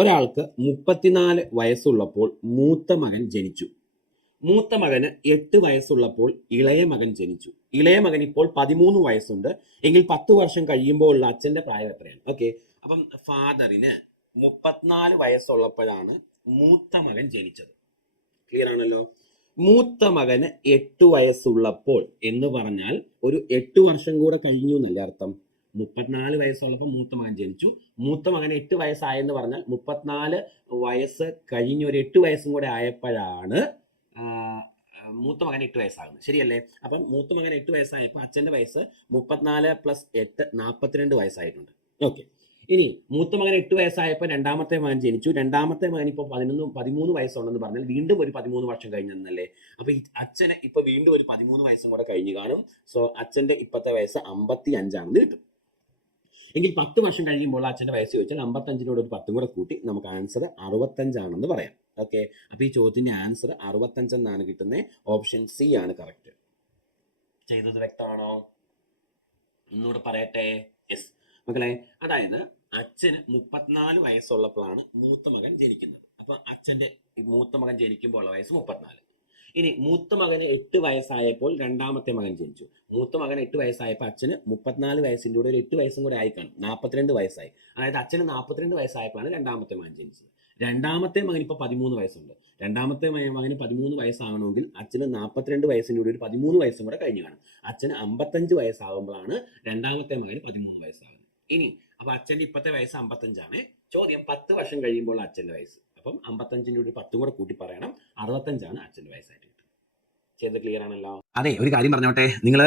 ഒരാൾക്ക് 34 വയസ്സുള്ളപ്പോൾ മൂത്ത മകൻ ജനിച്ചു. മൂത്ത മകന് 8 വയസ്സുള്ളപ്പോൾ ഇളയ മകൻ ജനിച്ചു. ഇളയ മകൻ ഇപ്പോൾ 13 വയസ്സുണ്ട്. എങ്കിൽ 10 വർഷം കഴിയുമ്പോൾ ഉള്ള അച്ഛന്റെ പ്രായം എത്രയാണ്? ഓക്കെ, അപ്പം ഫാദറിന് 34 വയസ്സുള്ളപ്പോഴാണ് മൂത്ത മകൻ ജനിച്ചത്. ക്ലിയർ ആണല്ലോ. മൂത്ത മകന് 8 വയസ്സുള്ളപ്പോൾ എന്ന് പറഞ്ഞാൽ ഒരു 8 വർഷം കൂടെ കഴിഞ്ഞു എന്നല്ലേ അർത്ഥം. 34 വയസ്സുള്ളപ്പോൾ മൂത്ത മകൻ ജനിച്ചു. മൂത്ത മകൻ 8 വയസ്സായെന്ന് പറഞ്ഞാൽ 34 വയസ്സ് കഴിഞ്ഞ് ഒരു 8 വയസ്സും കൂടെ ആയപ്പോഴാണ് മൂത്ത മകൻ 8 വയസ്സാകുന്നത്. ശരിയല്ലേ? അപ്പം മൂത്ത മകൻ 8 വയസ്സായപ്പോൾ അച്ഛൻ്റെ വയസ്സ് 34 + 8 42 വയസ്സായിട്ടുണ്ട്. ഓക്കെ, ഇനി മൂത്ത മകൻ 8 വയസ്സായപ്പോൾ രണ്ടാമത്തെ മകൻ ജനിച്ചു. രണ്ടാമത്തെ മകൻ ഇപ്പോൾ 13 വയസ്സുണ്ടെന്ന് പറഞ്ഞാൽ വീണ്ടും ഒരു 13 വർഷം കഴിഞ്ഞെന്നല്ലേ. അപ്പൊ ഈ അച്ഛന് ഇപ്പൊ വീണ്ടും ഒരു 13 വയസ്സും കൂടെ കഴിഞ്ഞു കാണും. സോ അച്ഛന്റെ ഇപ്പോഴത്തെ വയസ്സ് 55 കിട്ടും. എങ്കിൽ 10 വർഷം കഴിയുമ്പോൾ അച്ഛൻ്റെ വയസ്സ് ചോദിച്ചാൽ 55-നോട് ഒരു 10 കൂടെ കൂട്ടി നമുക്ക് ആൻസർ 65 പറയാം. ഓക്കെ, അപ്പൊ ഈ ചോദ്യത്തിന്റെ ആൻസർ 65 എന്നാണ് കിട്ടുന്നത്. ഓപ്ഷൻ സി ആണ് കറക്റ്റ്. ചെയ്തത് വ്യക്തമാണോ? ഒന്നുകൂടെ പറയട്ടെ. യെസ് മക്കളെ, അതായത് അച്ഛന് 34 വയസ്സുള്ളപ്പോഴാണ് മൂത്ത മകൻ ജനിക്കുന്നത്. അപ്പൊ അച്ഛന്റെ മൂത്ത മകൻ ജനിക്കുമ്പോൾ ഉള്ള വയസ്സ് 34. ഇനി മൂത്ത മകന് 8 വയസ്സായപ്പോൾ രണ്ടാമത്തെ മകൻ ജനിച്ചു. മൂത്ത മകൻ 8 വയസ്സായപ്പോൾ അച്ഛന് 34 വയസ്സിൻ്റെ കൂടെ ഒരു 8 വയസ്സും കൂടെ ആയി കാണും, 42 വയസ്സായി. അതായത് അച്ഛന് 42 വയസ്സായപ്പോഴാണ് രണ്ടാമത്തെ മകൻ ജനിച്ചത്. രണ്ടാമത്തെ മകൻ ഇപ്പോൾ 13 വയസ്സുണ്ട്. രണ്ടാമത്തെ മകന് 13 വയസ്സാകണമെങ്കിൽ അച്ഛന് 42 വയസ്സിൻ്റെ കൂടെ ഒരു 13 വയസ്സും കൂടെ കഴിഞ്ഞു കാണും. അച്ഛന് 55 വയസ്സാകുമ്പോഴാണ് രണ്ടാമത്തെ മകന് 13 വയസ്സാകുന്നത്. ഇനി അപ്പൊ അച്ഛൻ്റെ ഇപ്പോഴത്തെ വയസ്സ് 55ആണ്. ചോദ്യം 10 വർഷം കഴിയുമ്പോൾ അച്ഛൻ്റെ വയസ്സ്. അപ്പം 55-ൻ്റെ കൂടി 10 കൂടെ കൂട്ടി പറയണം. 65 അച്ഛൻ്റെ വയസ്സായിട്ട്. ചെയ്ത് ക്ലിയർ ആണല്ലോ. അതെ, ഒരു കാര്യം പറഞ്ഞോട്ടെ, നിങ്ങൾ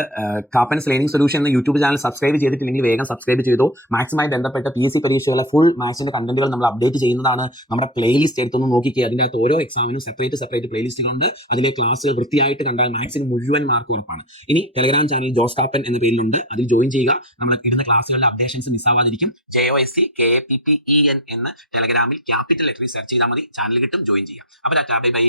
കാപ്പൻസ് ലേണിംഗ് സൊല്യൂഷൻ എന്ന യൂട്യൂബ് ചാനൽ സബ്സ്ക്രൈബ് ചെയ്തിട്ടില്ലെങ്കിൽ വേഗം സബ്സ്ക്രൈബ് ചെയ്തോ. മാത്സുമായി ബന്ധപ്പെട്ട PSC പരീക്ഷകളെ ഫുൾ മാത്സിന്റെ കണ്ടന്റുകൾ നമ്മൾ അപ്ഡേറ്റ് ചെയ്യുന്നതാണ്. നമ്മുടെ പ്ലേലിസ്റ്റ് എടുത്തൊന്ന് നോക്കിക്കുക. അതിൻ്റെ അകത്ത് ഓരോ എക്സാമിനും സെപ്പറേറ്റ് പ്ലേലിസ്റ്റുകളുണ്ട്. അതിലെ ക്ലാസ്സുകൾ വൃത്തിയായിട്ട് കണ്ടാൽ മാത്സിന് മുഴുവൻ മാർക്ക് ഉറപ്പാണ്. ഇനി ടെലഗ്രാം ചാനൽ ജോസ് കാപ്പൻ എന്ന പേരിലുണ്ട്, അതിൽ ജോയിൻ ചെയ്യുക. നമ്മൾ ഇടുന്ന ക്ലാസ്സുകളുടെ അപ്ഡേഷൻസ് മിസ്സാവാതിരിക്കും. JOSCKAPPEN എന്ന ടെലഗ്രാമിൽ ക്യാപിറ്റൽ ലെറ്ററിൽ സെർച്ച് ചെയ്താൽ മതി, ചാനൽ കിട്ടും, ജോയിൻ ചെയ്യാം. അപ്പോൾ ബൈ ബൈ.